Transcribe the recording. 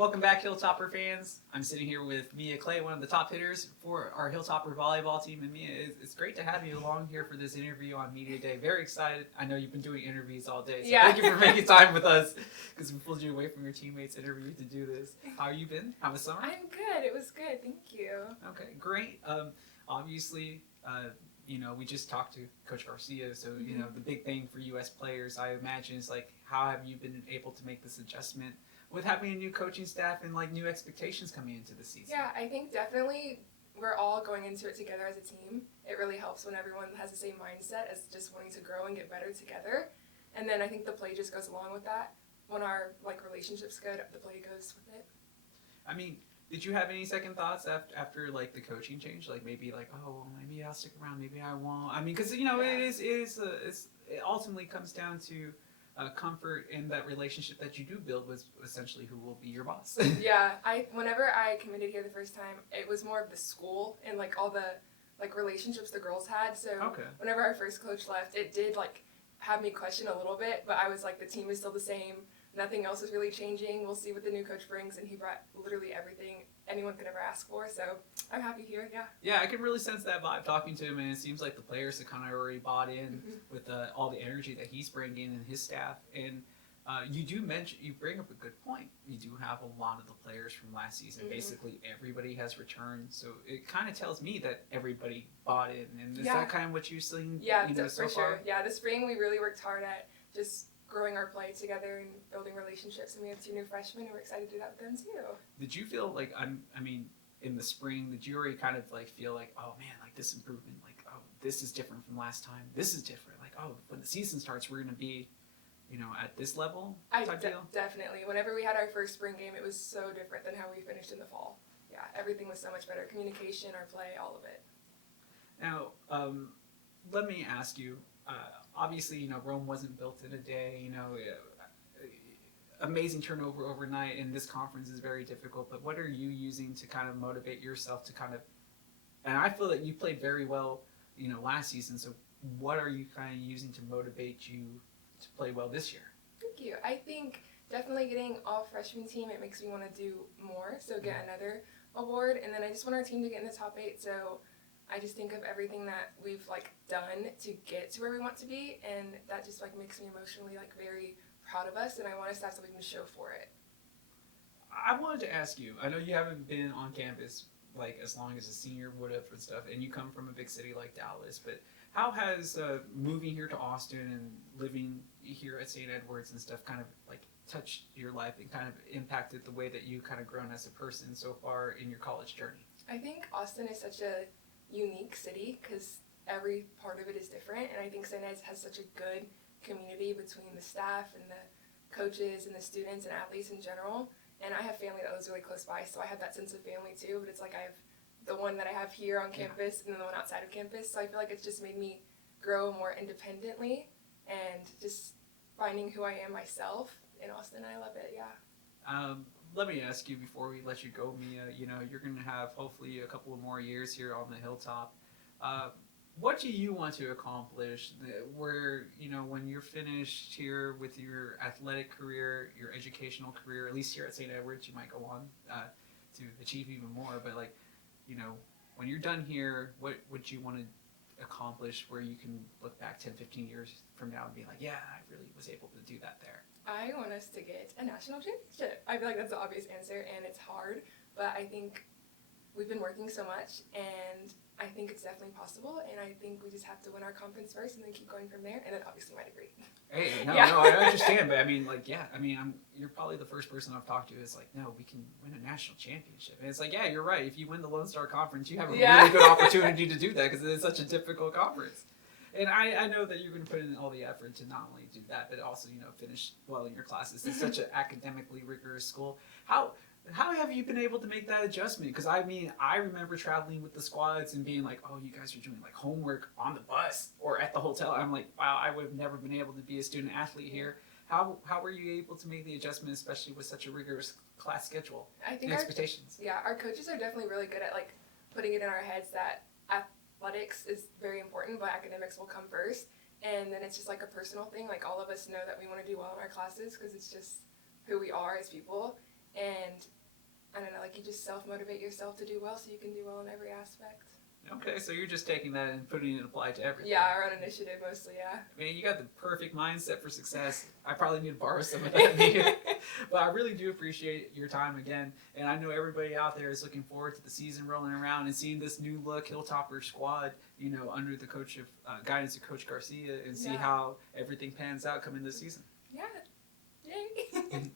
Welcome back, Hilltopper fans. I'm sitting here with Mia Clay, one of the top hitters for our Hilltopper volleyball team. And Mia, it's great to have you along here for this interview on Media Day. Very excited. I know you've been doing interviews all day, so thank you for making time with us because we pulled you away from your teammates' interview to do this. How have you been? How was summer? I'm good. It was good. Thank you. Okay, great. Obviously, we just talked to Coach Garcia, so, the big thing for U.S. players, I imagine, is, how have you been able to make this adjustment with having a new coaching staff and new expectations coming into the season? Yeah, I think definitely we're all going into it together as a team. It really helps when everyone has the same mindset as just wanting to grow and get better together. And then I think the play just goes along with that. When our relationship's good, the play goes with it. I mean, did you have any second thoughts after the coaching change? Maybe maybe I'll stick around, maybe I won't. I mean, because it ultimately comes down to comfort and that relationship that you do build with essentially who will be your boss. Yeah, whenever I committed here the first time, it was more of the school and all the relationships the girls had. So whenever our first coach left, it did have me question a little bit, but I was the team is still the same. Nothing else is really changing. We'll see what the new coach brings, and he brought literally everything anyone could ever ask for. So I'm happy here. Yeah. Yeah, I can really sense that vibe talking to him, and it seems like the players have kind of already bought in with all the energy that he's bringing and his staff. And you bring up a good point. You do have a lot of the players from last season. Basically, everybody has returned, so it kind of tells me that everybody bought in. And is that kind of what you've seen? Yeah, so for far? sure. Yeah, this spring we really worked hard at just growing our play together and building relationships, and we have 2 new freshmen, and we're excited to do that with them too. Did you feel in the spring, did you already kind of feel oh man, this improvement, this is different from last time, this is different, when the season starts we're going to be at this level type deal? Definitely. Whenever we had our first spring game, it was so different than how we finished in the fall. Yeah, everything was so much better. Communication, our play, all of it. Now, let me ask you, obviously, Rome wasn't built in a day, amazing turnover overnight, and this conference is very difficult, but what are you using to kind of motivate yourself to and I feel that you played very well, last season, so what are you kind of using to motivate you to play well this year? Thank you. I think definitely getting all freshman team, it makes me want to do more, so get another award, and then I just want our team to get in the top 8, so I just think of everything that we've done to get to where we want to be, and that just makes me emotionally very proud of us, and I want us to have something to show for it. I wanted to ask you, I know you haven't been on campus as long as a senior would have and stuff, and you come from a big city like Dallas, but how has moving here to Austin and living here at St. Edward's and stuff kind of touched your life and kind of impacted the way that you kind of grown as a person so far in your college journey? I think Austin is such a unique city because every part of it is different, and I think St. Ed's has such a good community between the staff and the coaches and the students and athletes in general, and I have family that lives really close by, so I have that sense of family too, but it's I have the one that I have here on campus and then the one outside of campus, so I feel it's just made me grow more independently and just finding who I am myself in Austin. I love it. Let me ask you before we let you go, Mia, you're going to have hopefully a couple of more years here on the Hilltop. What do you want to accomplish where, when you're finished here with your athletic career, your educational career, at least here at St. Edward's, you might go on to achieve even more, but when you're done here, what would you want to accomplish where you can look back 10, 15 years from now and be yeah, I really was able to do that there? I want us to get a national championship. I feel that's the obvious answer, and it's hard, but I think we've been working so much, and I think it's definitely possible, and I think we just have to win our conference first and then keep going from there, and then obviously my degree. Hey, no, I understand, but you're probably the first person I've talked to is no, we can win a national championship. And it's yeah, you're right. If you win the Lone Star Conference, you have a really good opportunity to do that because it's such a difficult conference. And I know that you're going to put in all the effort to not only do that, but also, finish well in your classes. It's such an academically rigorous school. How have you been able to make that adjustment? Because I remember traveling with the squads and being oh, you guys are doing homework on the bus or at the hotel. I'm wow, I would have never been able to be a student athlete here. How were you able to make the adjustment, especially with such a rigorous class schedule? I think and expectations. Our coaches are definitely really good at putting it in our heads that athletics is very important, but academics will come first. And then it's just a personal thing. All of us know that we want to do well in our classes because it's just who we are as people. And you just self-motivate yourself to do well so you can do well in every aspect. Okay, so you're just taking that and putting it applied to everything. Yeah, our own initiative mostly, yeah. I mean, you got the perfect mindset for success. I probably need to borrow some of that maybe. But I really do appreciate your time again. And I know everybody out there is looking forward to the season rolling around and seeing this new look Hilltopper squad, you know, under the coach of guidance of Coach Garcia, and see how everything pans out coming this season. Yeah. Yay.